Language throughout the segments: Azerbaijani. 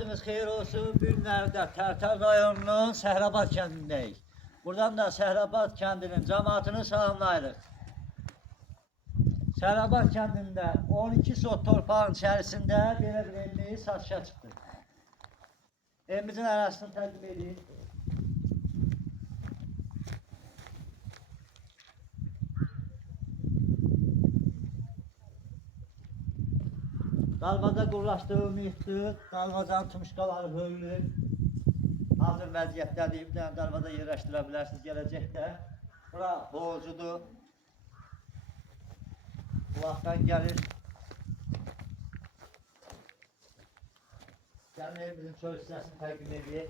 Vaxtınız xeyir olsun. Bu günlərdə Tərtər rayonunun Səhrabad kəndindəyik. Buradan da Səhrabad kəndinin cəmaatını salamlayırıq. Səhrabad kəndində 12 sot torpağın içərisində belə bir evliyi satışa çıxdı. Evimizin ərazisini təqdim edin. Dalvada qurlaşdırılıb mixdir, dalvacanın tumuşqaları hövlü. Hazır vəziyyətdədir, bir dənə dalvada yerləşdirə bilərsiniz gələcəkdə. Bura boğucudur. Bulaqdan gəlir. Gəlin evimizin çöl hissəsini təqdim edək.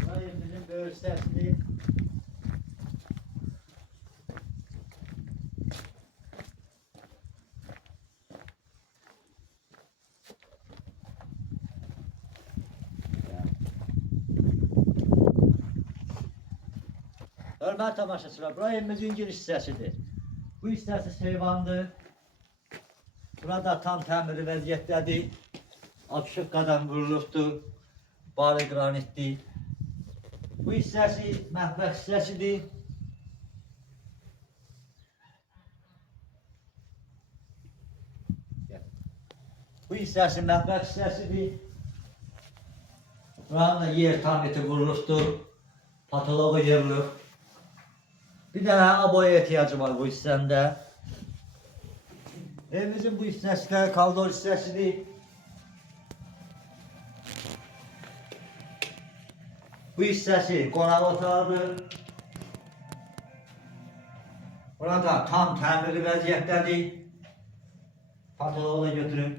Bura evimizin böyük hissəsidir. Hörmətli tamaşaçılar, bura evimizin giriş hissəsidir. Bu hissəsi seyvandır. Burada tam təmirli vəziyyətdədir. Apışıq qadan vurulubdur. Bari qranitdir. Bu hissəsi mətbəx hissəsidir. Bu hissəsi mətbəx hissəsidir. Buranın da yer tam eti vurulubdur. Patoloqa yerilib. Bir dənə aboya ehtiyacı var bu hissəndə. Evimizin bu hissəsi də kaldor hissəsidir. Bu hissəsi qonaq otağıdır. Burada tam təmirli vəziyyətdədir. Patoloğa da götürün.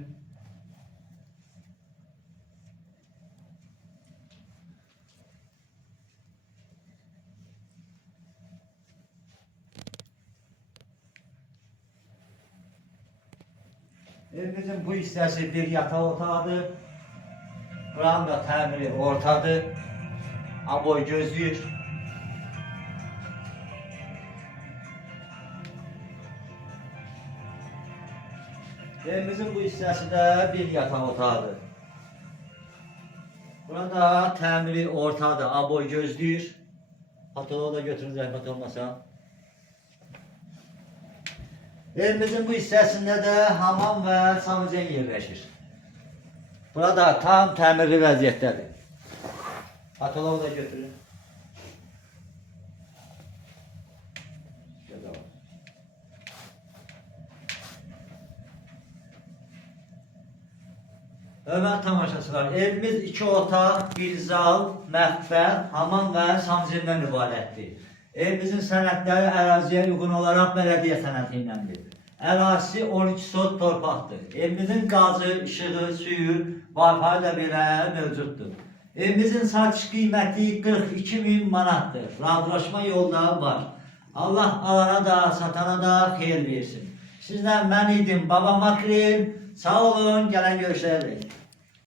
Evimizin bu hissəsi bir yataq otağıdır. Buranın da təmiri ortadır. Aboy gözləyir. Evimizin bu hissəsi də bir yataq otağıdır. Burada təmiri ortadır. Aboy gözləyir. Patoloğu da götürün zəhmət olmasa. Evimizin bu hissəsində də hamam və sanucan yerləşir. Burada tam təmirli vəziyyətdədir. Patoloğu da götürün. Hörmətli tamaşaçılar, evimiz 2 otaq, 1 zal, mətbəx, hamam və sanucandan ibarətdir. Evimizin sənədləri əraziyə uyğun olaraq bələdiyyə sənədi iləndir. Ərazisi 12 sot torpaqdır. Evimizin qazı, işığı, suyu, Wi-Fi da belə mövcuddur. Evimizin satış qiyməti 42.000 manatdır. Razılaşma yolda var. Allah alana da, satana da xeyir versin. Sizlə mən idim, Baba Makrim. Sağ olun, gələn görüşlərə.